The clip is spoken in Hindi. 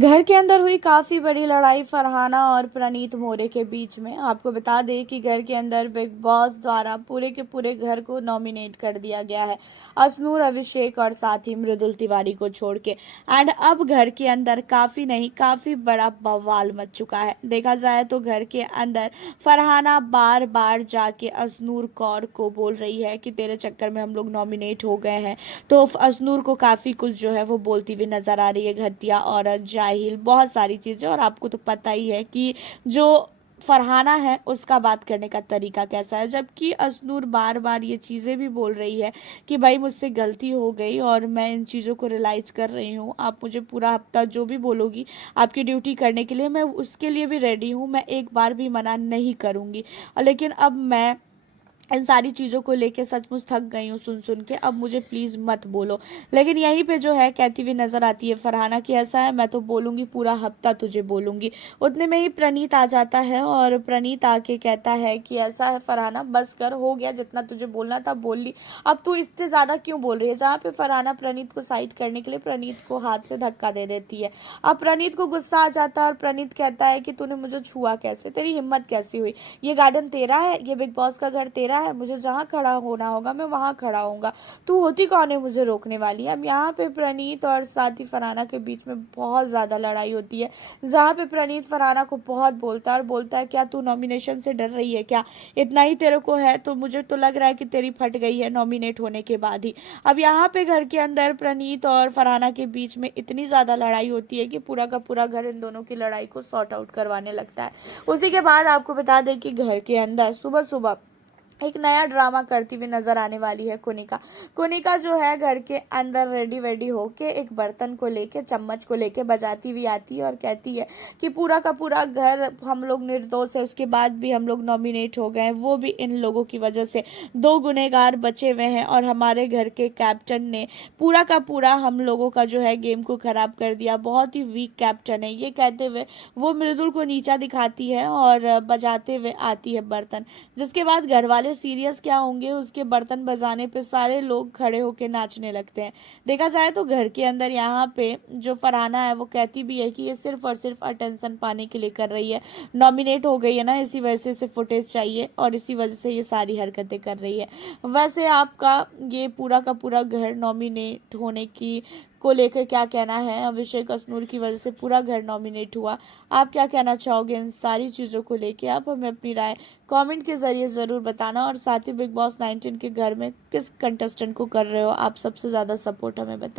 घर के अंदर हुई काफ़ी बड़ी लड़ाई फरहाना और प्रणीत मोरे के बीच में। आपको बता दें कि घर के अंदर बिग बॉस द्वारा पूरे के पूरे घर को नॉमिनेट कर दिया गया है, अश्नूर, अभिषेक और साथ ही मृदुल तिवारी को छोड़ के। एंड अब घर के अंदर काफ़ी नहीं, काफ़ी बड़ा बवाल मच चुका है। देखा जाए तो घर के अंदर फरहाना बार बार जाके अश्नूर कौर को बोल रही है कि तेरे चक्कर में हम लोग नॉमिनेट हो गए हैं। तो अश्नूर को काफ़ी कुछ जो है वो बोलती हुई नजर आ रही है, घटिया औरत, जाहिल, बहुत सारी चीज़ें। और आपको तो पता ही है कि जो फरहाना है उसका बात करने का तरीका कैसा है, जबकि अश्नूर बार बार ये चीज़ें भी बोल रही है कि भाई मुझसे गलती हो गई और मैं इन चीज़ों को रियलाइज़ कर रही हूँ। आप मुझे पूरा हफ्ता जो भी बोलोगी आपकी ड्यूटी करने के लिए, मैं उसके लिए भी रेडी हूँ, मैं एक बार भी मना नहीं करूँगी। लेकिन अब मैं इन सारी चीज़ों को लेके सचमुच थक गई हूँ सुन सुन के, अब मुझे प्लीज़ मत बोलो। लेकिन यहीं पे जो है कहती हुई नज़र आती है फरहाना कि ऐसा है, मैं तो बोलूँगी, पूरा हफ्ता तुझे बोलूँगी। उतने में ही प्रणीत आ जाता है और प्रणीत आके कहता है कि ऐसा है फरहाना, बस कर, हो गया, जितना तुझे बोलना था बोल ली, अब तू इससे ज़्यादा क्यों बोल रही है। जहाँ पे फरहाना प्रणीत को साइड करने के लिए प्रणीत को हाथ से धक्का दे देती है। अब प्रणीत को गुस्सा आ जाता है और प्रणीत कहता है कि तूने मुझे छुआ कैसे, तेरी हिम्मत कैसी हुई, ये गार्डन तेरा है, ये बिग बॉस का घर तेरा है, मुझे जहाँ खड़ा होना होगा मैं वहाँ खड़ा होऊंगा, तू होती कौन है मुझे रोकने वाली। अब यहाँ पे प्रणीत और साथ ही फरहाना के बीच में बहुत ज़्यादा लड़ाई होती है, जहाँ पे प्रणीत फरहाना को बहुत बोलता है और बोलता है क्या तू नॉमिनेशन से डर रही है क्या, इतना ही तेरे को है तो मुझे तो लग रहा है कि तेरी फट गई है नॉमिनेट होने के बाद ही। अब यहाँ पे घर के अंदर प्रणीत और फरहाना के बीच में इतनी ज़्यादा लड़ाई होती है कि पूरा का पूरा घर इन दोनों की लड़ाई को सॉर्ट आउट करवाने लगता है। उसी के बाद आपको बता दें कि घर के अंदर सुबह सुबह एक नया ड्रामा करती हुई नजर आने वाली है कोनिका। कोनिका जो है घर के अंदर रेडी वेडी होके एक बर्तन को लेके, चम्मच को लेके बजाती हुई आती है और कहती है कि पूरा का पूरा घर हम लोग निर्दोष है, उसके बाद भी हम लोग नॉमिनेट हो गए हैं, वो भी इन लोगों की वजह से। दो गुनहगार बचे हुए हैं और हमारे घर के कैप्टन ने पूरा का पूरा हम लोगों का जो है गेम को खराब कर दिया, बहुत ही वीक कैप्टन है। ये कहते हुए वो मृदुल को नीचा दिखाती है और बजाते हुए आती है बर्तन, जिसके बाद घर वाले सीरियस क्या होंगे, उसके बर्तन बजाने पे सारे लोग खड़े होकर नाचने लगते हैं। देखा जाए तो घर के अंदर यहाँ पे जो फरहाना है वो कहती भी है कि ये सिर्फ और सिर्फ अटेंशन पाने के लिए कर रही है, नॉमिनेट हो गई है ना, इसी वजह से इसे फुटेज चाहिए और इसी वजह से ये सारी हरकतें कर रही है। वैसे आपका ये पूरा का पूरा घर नॉमिनेट होने की को लेकर क्या कहना है, अभिषेक अश्नूर की वजह से पूरा घर नॉमिनेट हुआ, आप क्या कहना चाहोगे इन सारी चीज़ों को लेके, आप हमें अपनी राय कमेंट के जरिए ज़रूर बताना। और साथ ही बिग बॉस 19 के घर में किस कंटेस्टेंट को कर रहे हो आप सबसे ज़्यादा सपोर्ट, हमें बताना।